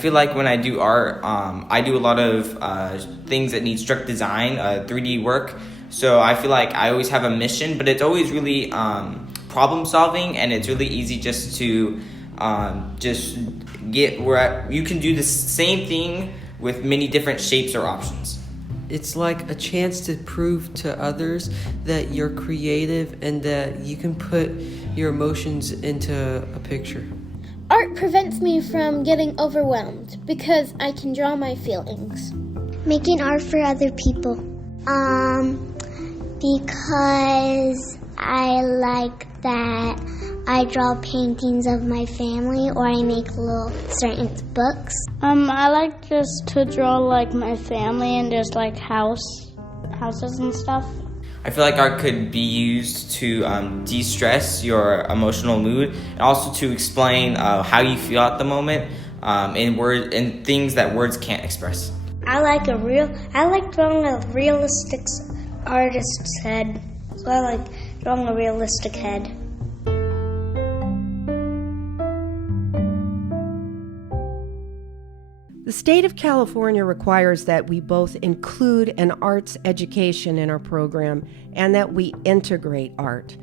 feel like when I do art, I do a lot of things that need strict design, 3D work. So I feel like I always have a mission, but it's always really problem solving, and it's really easy just to just get where you can do the same thing with many different shapes or options. It's like a chance to prove to others that you're creative and that you can put your emotions into a picture. Art prevents me from getting overwhelmed because I can draw my feelings. Making art for other people. Because I like that I draw paintings of my family, or I make little certain books. I like just to draw like my family and just like houses and stuff. I feel like art could be used to de-stress your emotional mood, and also to explain how you feel at the moment in things that words can't express. I like drawing a realistic artist's head. So I like drawing a realistic head. The state of California requires that we both include an arts education in our program and that we integrate art.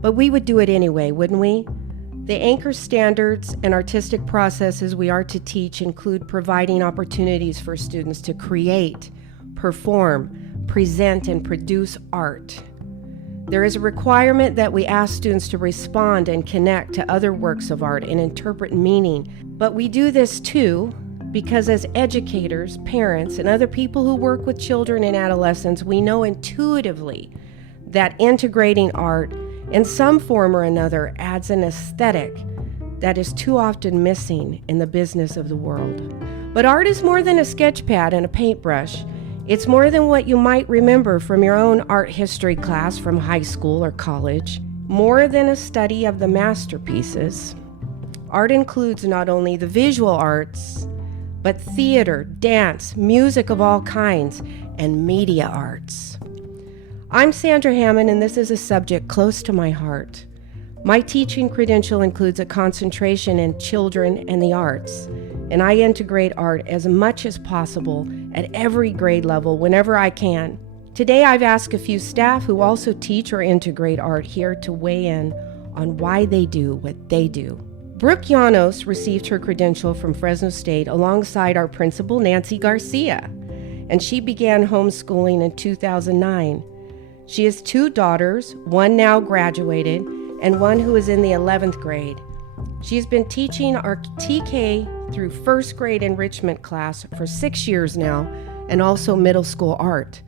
But we would do it anyway, wouldn't we? The anchor standards and artistic processes we are to teach include providing opportunities for students to create, perform, present, and produce art. There is a requirement that we ask students to respond and connect to other works of art and interpret meaning. But we do this too because as educators, parents, and other people who work with children and adolescents, we know intuitively that integrating art in some form or another adds an aesthetic that is too often missing in the business of the world. But art is more than a sketch pad and a paintbrush. It's more than what you might remember from your own art history class from high school or college, more than a study of the masterpieces. Art includes not only the visual arts, but theater, dance, music of all kinds, and media arts. I'm Sandra Hammond, and this is a subject close to my heart. My teaching credential includes a concentration in children and the arts, and I integrate art as much as possible at every grade level whenever I can. Today I've asked a few staff who also teach or integrate art here to weigh in on why they do what they do. Brooke Llanos received her credential from Fresno State alongside our principal, Nancy Garcia, and she began homeschooling in 2009. She has 2 daughters, one now graduated, and one who is in the 11th grade. She has been teaching our TK through first grade enrichment class for 6 years now, and also middle school art.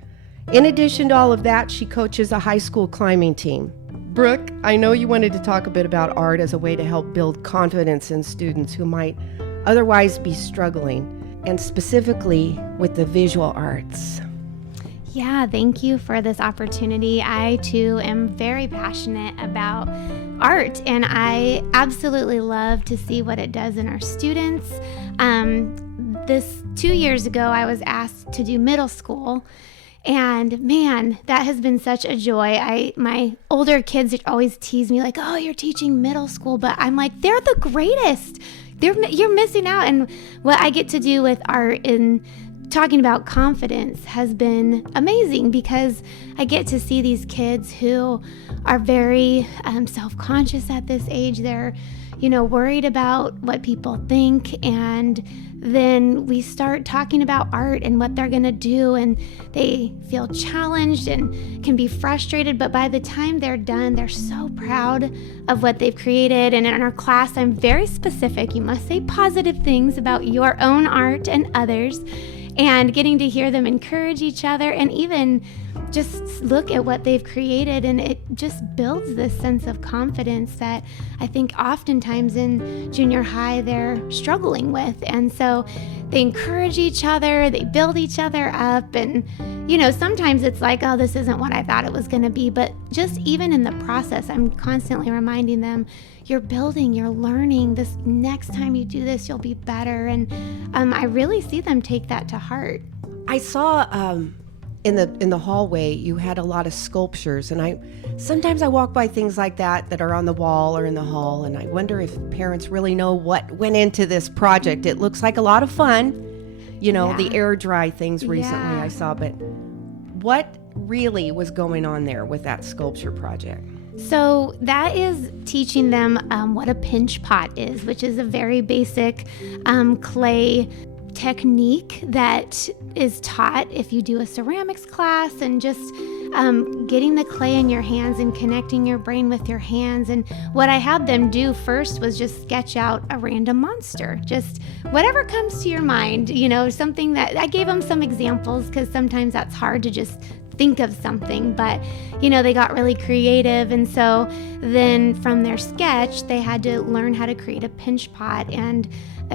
In addition to all of that, she coaches a high school climbing team. Brooke, I know you wanted to talk a bit about art as a way to help build confidence in students who might otherwise be struggling, and specifically with the visual arts. Yeah, thank you for this opportunity. I too am very passionate about art, and I absolutely love to see what it does in our students. This 2 years ago, I was asked to do middle school. And man, that has been such a joy. My older kids always tease me like, oh, you're teaching middle school. But I'm like, they're the greatest. You're missing out. And what I get to do with art in talking about confidence has been amazing because I get to see these kids who are very self-conscious at this age. They're, worried about what people think, and then we start talking about art and what they're going to do, and they feel challenged and can be frustrated, but by the time they're done, they're so proud of what they've created. And in our class, I'm very specific. You must say positive things about your own art and others, and getting to hear them encourage each other and even just look at what they've created, and it just builds this sense of confidence that I think oftentimes in junior high they're struggling with. And so they encourage each other, they build each other up, and sometimes it's like, oh, this isn't what I thought it was going to be, but just even in the process, I'm constantly reminding them, you're building, you're learning. This next time you do this, you'll be better. And I really see them take that to heart. I saw in the hallway, you had a lot of sculptures, and sometimes I walk by things like that are on the wall or in the hall, and I wonder if parents really know what went into this project. It looks like a lot of fun, the air dry things recently I saw, but what really was going on there with that sculpture project? So that is teaching them what a pinch pot is, which is a very basic clay technique that is taught if you do a ceramics class, and just getting the clay in your hands and connecting your brain with your hands. And what I had them do first was just sketch out a random monster, just whatever comes to your mind, something that I gave them some examples, because sometimes that's hard to just think of something, but they got really creative. And so then from their sketch, they had to learn how to create a pinch pot, and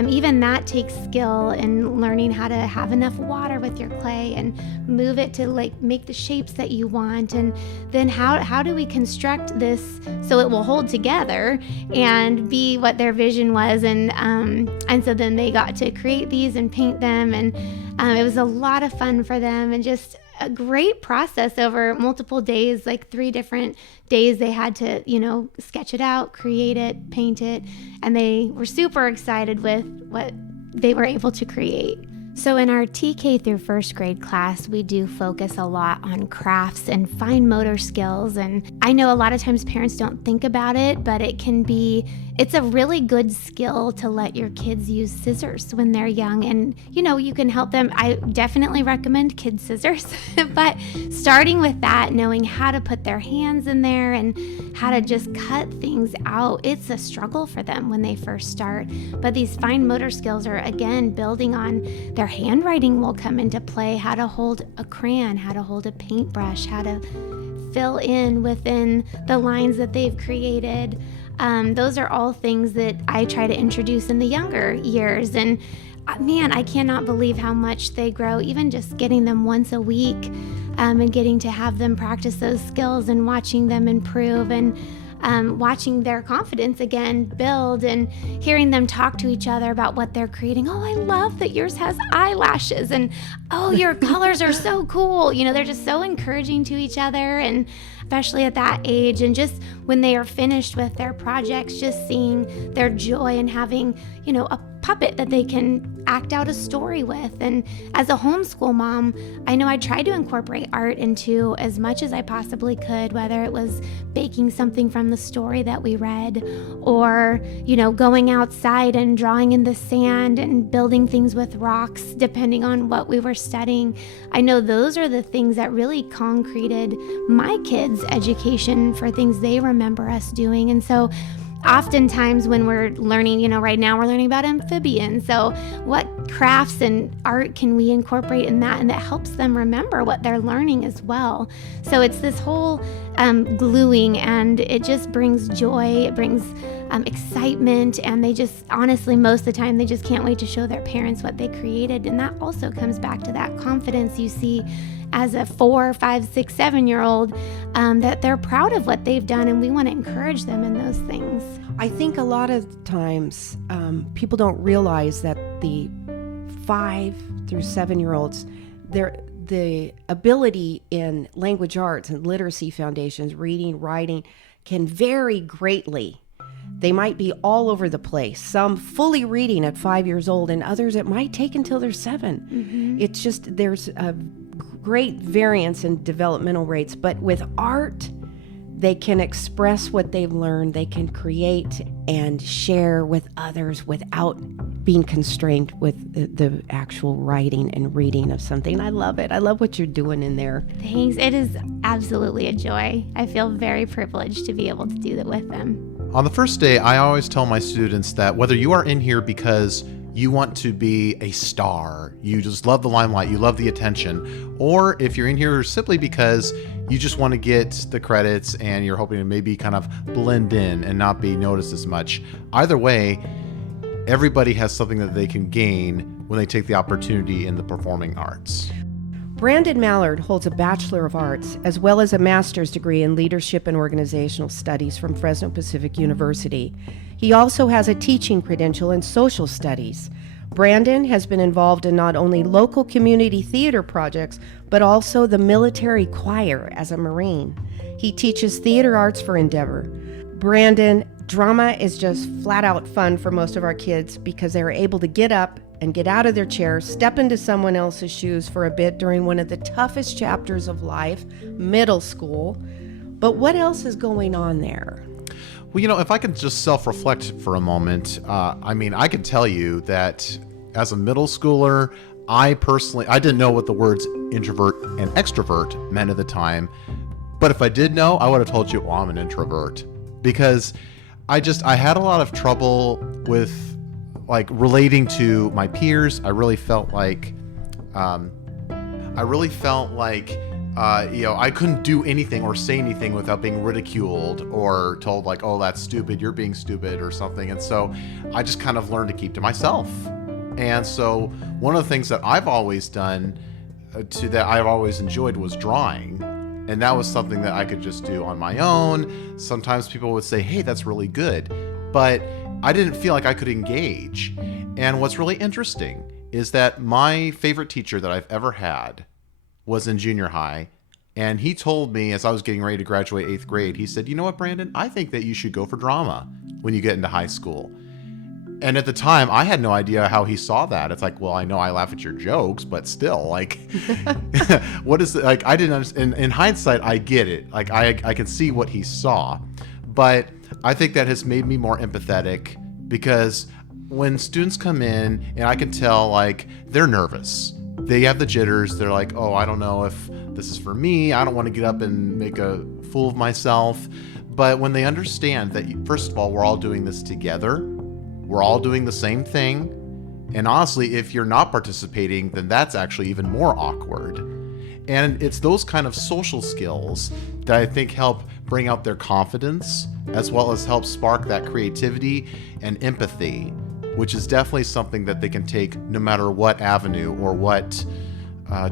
even that takes skill in learning how to have enough water with your clay and move it to make the shapes that you want. And then how do we construct this so it will hold together and be what their vision was. And so then they got to create these and paint them, and it was a lot of fun for them, and just a great process over multiple days, 3 different days. They had to, sketch it out, create it, paint it, and they were super excited with what they were able to create. So in our TK through first grade class, we do focus a lot on crafts and fine motor skills. And I know a lot of times parents don't think about it, but it's a really good skill to let your kids use scissors when they're young. And, you can help them. I definitely recommend kid scissors, but starting with that, knowing how to put their hands in there and how to just cut things out, it's a struggle for them when they first start. But these fine motor skills are, again, building on their handwriting will come into play, how to hold a crayon, how to hold a paintbrush, how to fill in within the lines that they've created. Those are all things that I try to introduce in the younger years. And man, I cannot believe how much they grow, even just getting them once a week and getting to have them practice those skills and watching them improve, and watching their confidence again build, and hearing them talk to each other about what they're creating. Oh, I love that yours has eyelashes, and oh, your colors are so cool. They're just so encouraging to each other, and especially at that age. And just when they are finished with their projects, just seeing their joy and having, a puppet that they can act out a story with. And as a homeschool mom, I know I tried to incorporate art into as much as I possibly could, whether it was baking something from the story that we read, or, going outside and drawing in the sand and building things with rocks, depending on what we were studying. I know those are the things that really concreted my kids' education for things they remember us doing. And so oftentimes when we're learning, right now we're learning about amphibians. So what crafts and art can we incorporate in that? And that helps them remember what they're learning as well. So it's this whole gluing, and it just brings joy. It brings excitement. And they just, honestly, most of the time, they just can't wait to show their parents what they created. And that also comes back to that confidence you see as a 4, 5, 6, 7-year-old, that they're proud of what they've done, and we want to encourage them in those things. I think a lot of times people don't realize that the 5 through 7-year-olds, the ability in language arts and literacy foundations, reading, writing, can vary greatly. They might be all over the place, some fully reading at 5 years old, and others it might take until they're 7. Mm-hmm. It's just, there's a great variance in developmental rates, but with art, they can express what they've learned, they can create and share with others without being constrained with the actual writing and reading of something. I love it. I love what you're doing in there. Thanks. It is absolutely a joy. I feel very privileged to be able to do that with them. On the first day, I always tell my students that whether you are in here because you want to be a star, you just love the limelight, you love the attention, or if you're in here simply because you just want to get the credits and you're hoping to maybe kind of blend in and not be noticed as much. Either way, everybody has something that they can gain when they take the opportunity in the performing arts. Brandon Mallard holds a Bachelor of Arts as well as a master's degree in Leadership and Organizational Studies from Fresno Pacific University. He also has a teaching credential in Social Studies. Brandon has been involved in not only local community theater projects, but also the military choir as a Marine. He teaches theater arts for Endeavor. Brandon, drama is just flat out fun for most of our kids because they are able to get up and get out of their chair, step into someone else's shoes for a bit during one of the toughest chapters of life, middle school. But what else is going on there? Well, if I could just self-reflect for a moment, I could tell you that as a middle schooler, I didn't know what the words introvert and extrovert meant at the time. But if I did know, I would have told you, well, I'm an introvert. Because I had a lot of trouble with relating to my peers. I really felt like I couldn't do anything or say anything without being ridiculed or told oh, that's stupid, you're being stupid or something. And so I just kind of learned to keep to myself. And so one of the things that I've always done that I've always enjoyed was drawing. And that was something that I could just do on my own. Sometimes people would say, hey, that's really good. But I didn't feel like I could engage. And what's really interesting is that my favorite teacher that I've ever had was in junior high. And he told me as I was getting ready to graduate 8th grade, he said, you know what, Brandon, I think that you should go for drama when you get into high school. And at the time, I had no idea how he saw that. It's well, I know I laugh at your jokes, but still, what is it? I didn't understand. In hindsight, I get it. I can see what he saw. But I think that has made me more empathetic because when students come in and I can tell, they're nervous. They have the jitters. They're oh, I don't know if this is for me. I don't want to get up and make a fool of myself. But when they understand that, first of all, we're all doing this together. We're all doing the same thing. And honestly, if you're not participating, then that's actually even more awkward. And it's those kind of social skills that I think help bring out their confidence, as well as help spark that creativity and empathy, which is definitely something that they can take no matter what avenue or what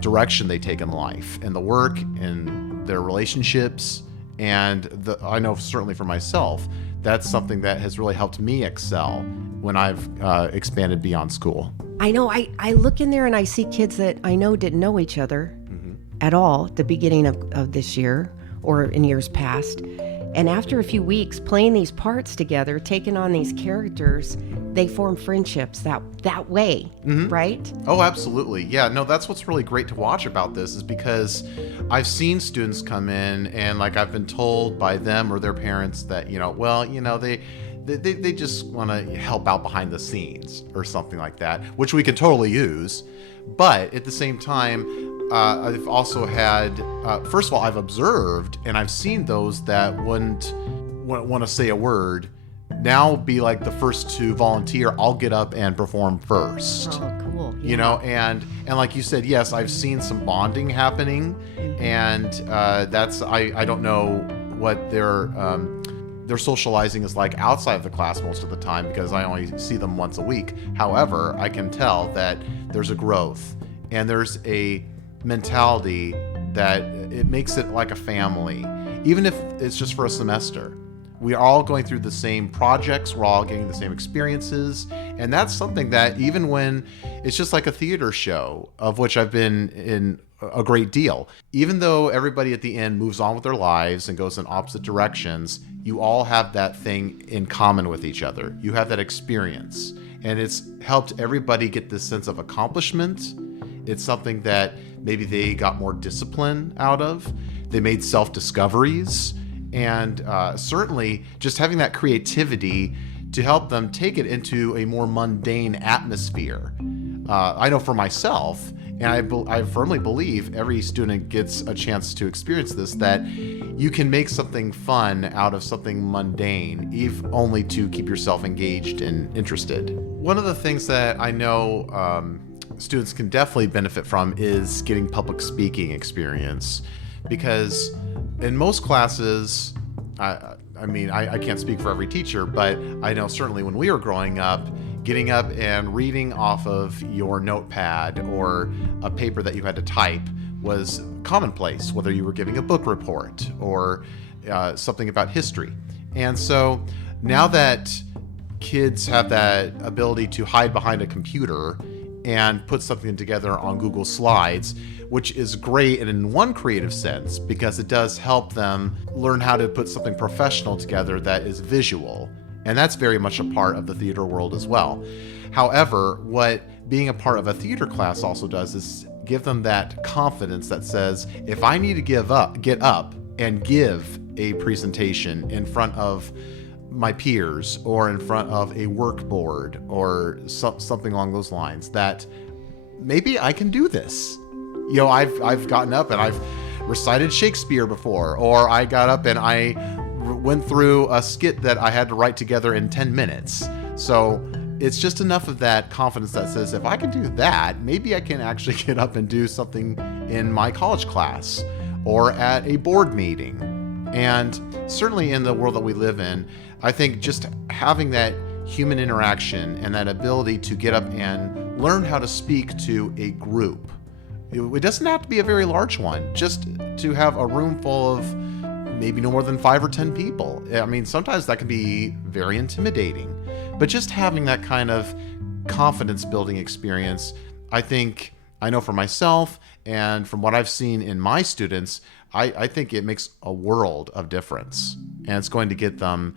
direction they take in life, in the work, in their relationships. And I know certainly for myself, that's something that has really helped me excel when I've expanded beyond school. I know, I look in there and I see kids that I know didn't know each other at all at the beginning of this year or in years past. And after a few weeks playing these parts together, taking on these characters, they form friendships that way, right? Oh, absolutely. Yeah, no, that's what's really great to watch about this is because I've seen students come in and I've been told by them or their parents that, they just want to help out behind the scenes or something like that, which we could totally use. But at the same time, I've also had, first of all, I've observed and I've seen those that wouldn't want to say a word now be the first to volunteer. I'll get up and perform first. Oh, cool. Yeah. And like you said, yes, I've seen some bonding happening, and that's I don't know what their socializing is like outside of the class most of the time because I only see them once a week. However, I can tell that there's a growth and there's a mentality that it makes it like a family, even if it's just for a semester. We are all going through the same projects, we're all getting the same experiences, and that's something that even when it's just like a theater show, of which I've been in a great deal, even though everybody at the end moves on with their lives and goes in opposite directions, you all have that thing in common with each other. You have that experience, and it's helped everybody get this sense of accomplishment. It's something that maybe they got more discipline out of. They made self-discoveries, and certainly just having that creativity to help them take it into a more mundane atmosphere. I know for myself, and I firmly believe every student gets a chance to experience this, that you can make something fun out of something mundane, if only to keep yourself engaged and interested. One of the things that I know students can definitely benefit from is getting public speaking experience, because in most classes, I can't speak for every teacher, but I know certainly when we were growing up, getting up and reading off of your notepad or a paper that you had to type was commonplace, whether you were giving a book report or something about history. And so now that kids have that ability to hide behind a computer and put something together on Google Slides, which is great in one creative sense because it does help them learn how to put something professional together that is visual. And that's very much a part of the theater world as well. However, what being a part of a theater class also does is give them that confidence that says, if I need to get up and give a presentation in front of my peers or in front of a work board or something along those lines, that maybe I can do this. You know, I've gotten up and I've recited Shakespeare before, or I got up and I went through a skit that I had to write together in 10 minutes. So it's just enough of that confidence that says, if I can do that, maybe I can actually get up and do something in my college class or at a board meeting. And certainly in the world that we live in, I think just having that human interaction and that ability to get up and learn how to speak to a group. It doesn't have to be a very large one, just to have a room full of maybe no more than 5 or 10 people. I mean, sometimes that can be very intimidating, but just having that kind of confidence building experience, I know for myself and from what I've seen in my students, I think it makes a world of difference, and it's going to get them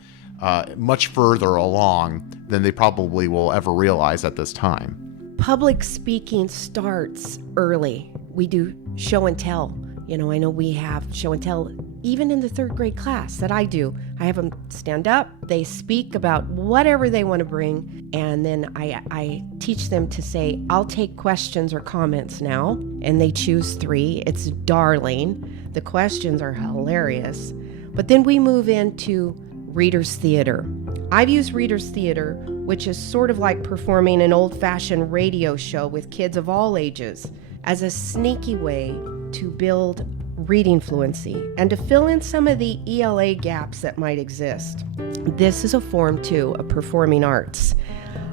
much further along than they probably will ever realize at this time. Public speaking starts early. We do show and tell. You know, I know we have show and tell even in the 3rd grade class that I do. I have them stand up, they speak about whatever they want to bring, and then I teach them to say, I'll take questions or comments now, and they choose 3. It's darling. The questions are hilarious. But then we move into Reader's Theater. I've used Reader's Theater, which is sort of like performing an old-fashioned radio show with kids of all ages, as a sneaky way to build reading fluency and to fill in some of the ELA gaps that might exist. This is a form, too, of performing arts.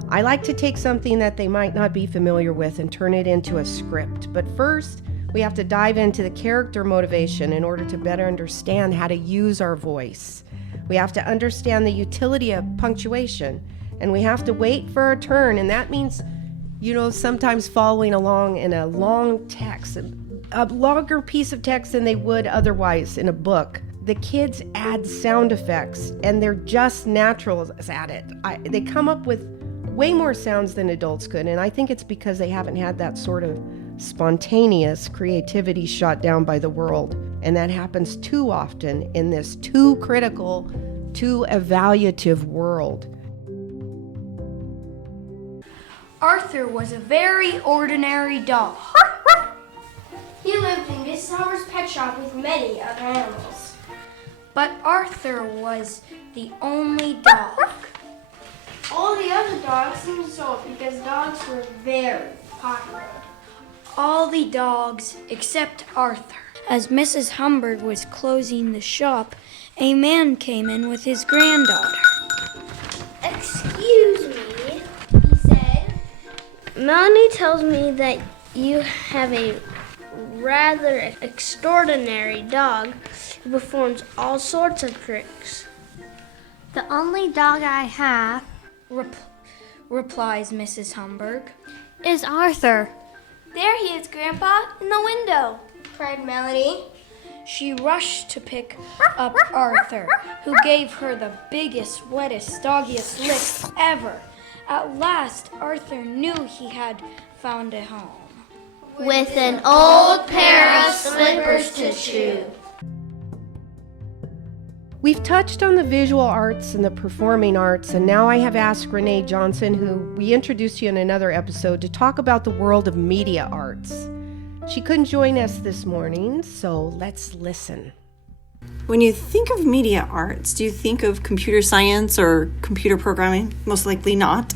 I like to take something that they might not be familiar with and turn it into a script. But first, we have to dive into the character motivation in order to better understand how to use our voice. We have to understand the utility of punctuation, and we have to wait for our turn, and that means, you know, sometimes following along in a long text, a longer piece of text than they would otherwise in a book. The kids add sound effects, and they're just natural at it. They come up with way more sounds than adults could, and I think it's because they haven't had that sort of spontaneous creativity shot down by the world. And that happens too often in this too critical, too evaluative world. Arthur was a very ordinary dog. He lived in Mrs. Humber's pet shop with many other animals. But Arthur was the only dog. All the other dogs seemed to show up because dogs were very popular. All the dogs except Arthur. As Mrs. Humber was closing the shop, a man came in with his granddaughter. Excuse me, he said. Melanie tells me that you have a rather extraordinary dog who performs all sorts of tricks. The only dog I have, replies Mrs. Humberg, is Arthur. There he is, Grandpa, in the window, cried Melanie. She rushed to pick up Arthur, who gave her the biggest, wettest, doggiest lick ever. At last, Arthur knew he had found a home. With an old pair of slippers to chew. We've touched on the visual arts and the performing arts, and now I have asked Renee Johnson, who we introduced you in another episode, to talk about the world of media arts. She couldn't join us this morning, so let's listen. When you think of media arts, do you think of computer science or computer programming? Most likely not.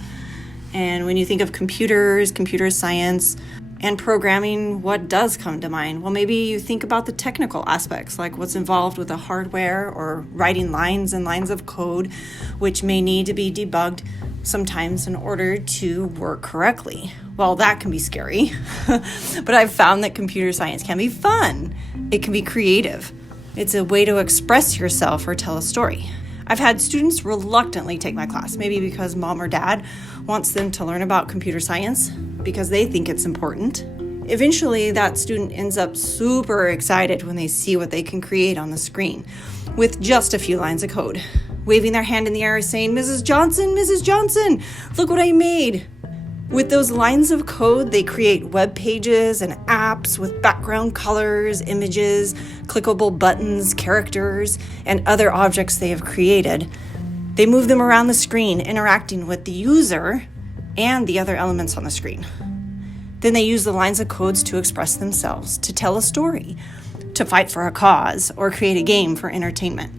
And when you think of computers, computer science, and programming, what does come to mind? Well, maybe you think about the technical aspects, like what's involved with the hardware or writing lines and lines of code, which may need to be debugged sometimes in order to work correctly. Well, that can be scary, but I've found that computer science can be fun. It can be creative. It's a way to express yourself or tell a story. I've had students reluctantly take my class, maybe because mom or dad wants them to learn about computer science because they think it's important. Eventually, that student ends up super excited when they see what they can create on the screen with just a few lines of code, waving their hand in the air saying, Mrs. Johnson, look what I made. With those lines of code, they create web pages and apps with background colors, images, clickable buttons, characters, and other objects they have created. They move them around the screen, interacting with the user and the other elements on the screen. Then they use the lines of codes to express themselves, to tell a story, to fight for a cause, or create a game for entertainment.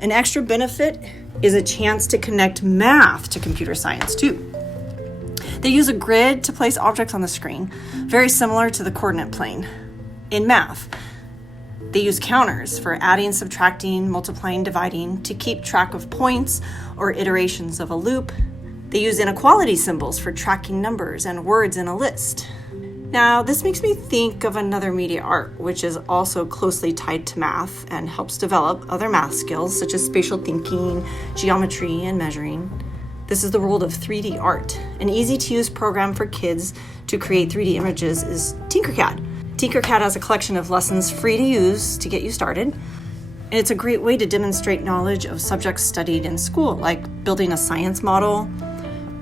An extra benefit is a chance to connect math to computer science too. They use a grid to place objects on the screen, very similar to the coordinate plane. In math, they use counters for adding, subtracting, multiplying, dividing to keep track of points or iterations of a loop. They use inequality symbols for tracking numbers and words in a list. Now, this makes me think of another media art, which is also closely tied to math and helps develop other math skills such as spatial thinking, geometry, and measuring. This is the world of 3D art. An easy-to-use program for kids to create 3D images is Tinkercad. Tinkercad has a collection of lessons free to use to get you started. And it's a great way to demonstrate knowledge of subjects studied in school, like building a science model,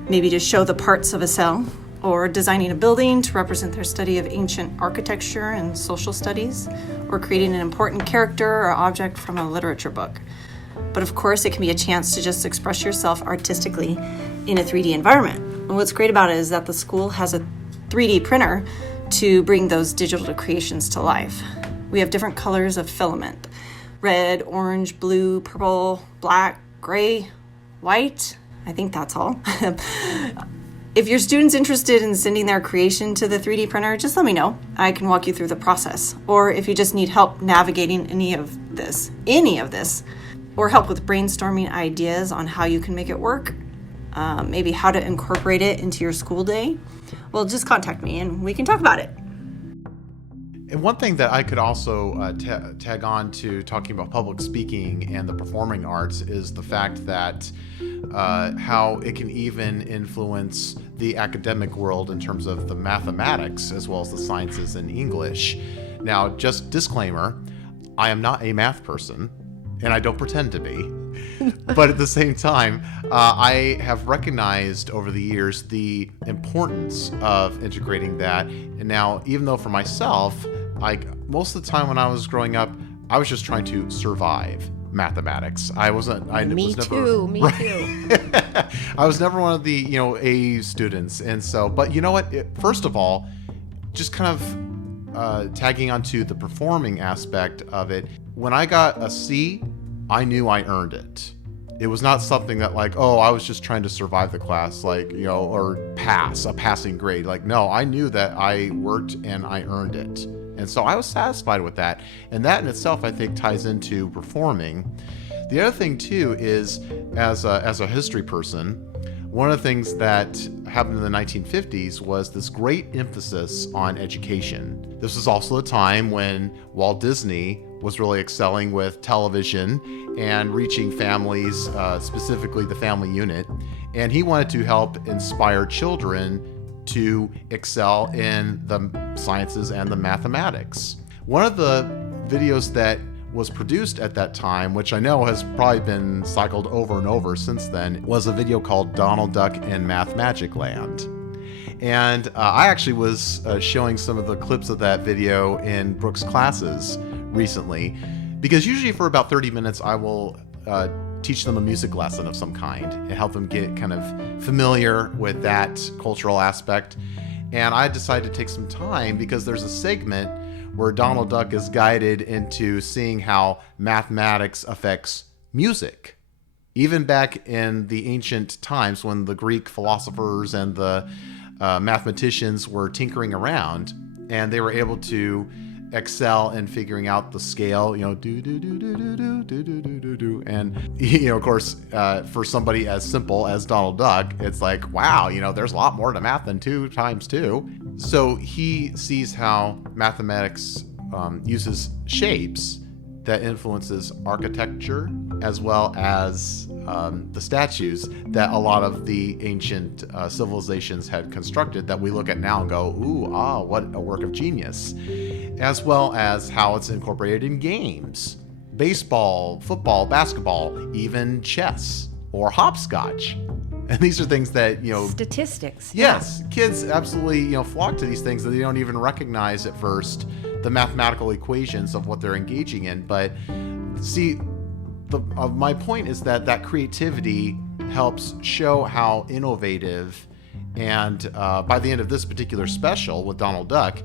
maybe to show the parts of a cell, or designing a building to represent their study of ancient architecture and social studies, or creating an important character or object from a literature book. But of course, it can be a chance to just express yourself artistically in a 3D environment. And what's great about it is that the school has a 3D printer to bring those digital creations to life. We have different colors of filament: red, orange, blue, purple, black, gray, white. I think that's all. If your student's interested in sending their creation to the 3D printer, just let me know. I can walk you through the process. Or if you just need help navigating any of this, or help with brainstorming ideas on how you can make it work, maybe how to incorporate it into your school day, well, just contact me and we can talk about it. And one thing that I could also tag on to talking about public speaking and the performing arts is the fact that how it can even influence the academic world in terms of the mathematics as well as the sciences and English. Now, just disclaimer, I am not a math person, and I don't pretend to be. But at the same time, I have recognized over the years the importance of integrating that. And now, even though for myself, most of the time when I was growing up, I was just trying to survive mathematics. Me too. I was never one of the, A students. And so, but you know what? First of all, just kind of tagging onto the performing aspect of it, when I got a C, I knew I earned it. It was not something that I was just trying to survive the class, or pass a passing grade. No, I knew that I worked and I earned it. And so I was satisfied with that. And that in itself, I think, ties into performing. The other thing too is, as a history person, one of the things that happened in the 1950s was this great emphasis on education. This was also a time when Walt Disney was really excelling with television and reaching families, specifically the family unit. And he wanted to help inspire children to excel in the sciences and the mathematics. One of the videos that was produced at that time, which I know has probably been cycled over and over since then, was a video called Donald Duck in Math Magic Land. And I actually was showing some of the clips of that video in Brooke's classes recently, because usually for about 30 minutes I will teach them a music lesson of some kind and help them get kind of familiar with that cultural aspect. And I decided to take some time because there's a segment where Donald Duck is guided into seeing how mathematics affects music. Even back in the ancient times when the Greek philosophers and the mathematicians were tinkering around, and they were able to excel in figuring out the scale, do do do do do do do do do do, and of course, for somebody as simple as Donald Duck, it's like, wow, there's a lot more to math than 2 times 2. So he sees how mathematics uses shapes that influences architecture as well as the statues that a lot of the ancient civilizations had constructed that we look at now and go, ooh, what a work of genius, as well as how it's incorporated in games. Baseball, football, basketball, even chess or hopscotch. And these are things that, Statistics. Yes, kids absolutely, flock to these things that they don't even recognize at first, the mathematical equations of what they're engaging in. But see, my point is that creativity helps show how innovative, and by the end of this particular special with Donald Duck,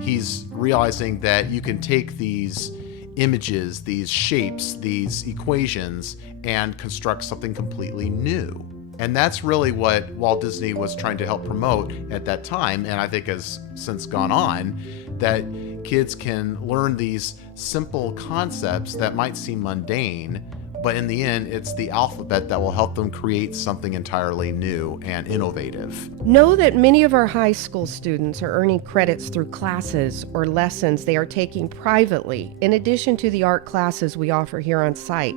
he's realizing that you can take these images, these shapes, these equations, and construct something completely new. And that's really what Walt Disney was trying to help promote at that time, and I think has since gone on, that kids can learn these simple concepts that might seem mundane, but in the end, it's the alphabet that will help them create something entirely new and innovative. Know that many of our high school students are earning credits through classes or lessons they are taking privately, in addition to the art classes we offer here on site.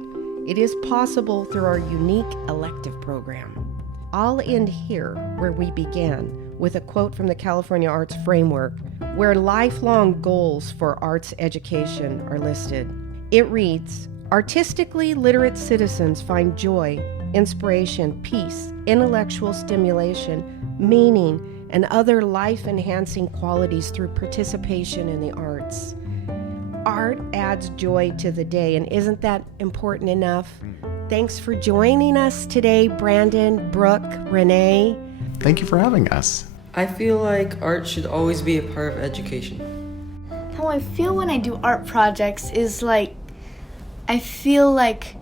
It is possible through our unique elective program. I'll end here where we began, with a quote from the California Arts Framework, where lifelong goals for arts education are listed. It reads, "Artistically literate citizens find joy, inspiration, peace, intellectual stimulation, meaning, and other life-enhancing qualities through participation in the arts." Art adds joy to the day, and isn't that important enough? Thanks for joining us today, Brandon, Brooke, Renee. Thank you for having us. I feel like art should always be a part of education. How I feel when I do art projects is like, I feel like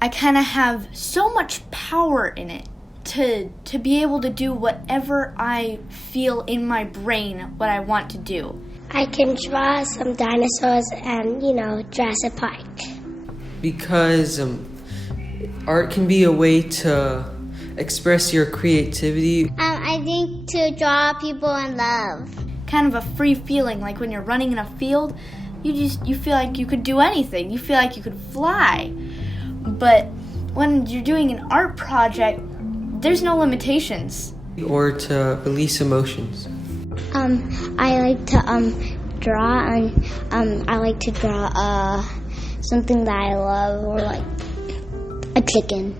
I kind of have so much power in it to be able to do whatever I feel in my brain what I want to do. I can draw some dinosaurs and, Jurassic Park. Because art can be a way to express your creativity. I think to draw people in love. Kind of a free feeling, like when you're running in a field, you feel like you could do anything. You feel like you could fly. But when you're doing an art project, there's no limitations. Or to release emotions. I like to draw, and I like to draw something that I love, or like a chicken.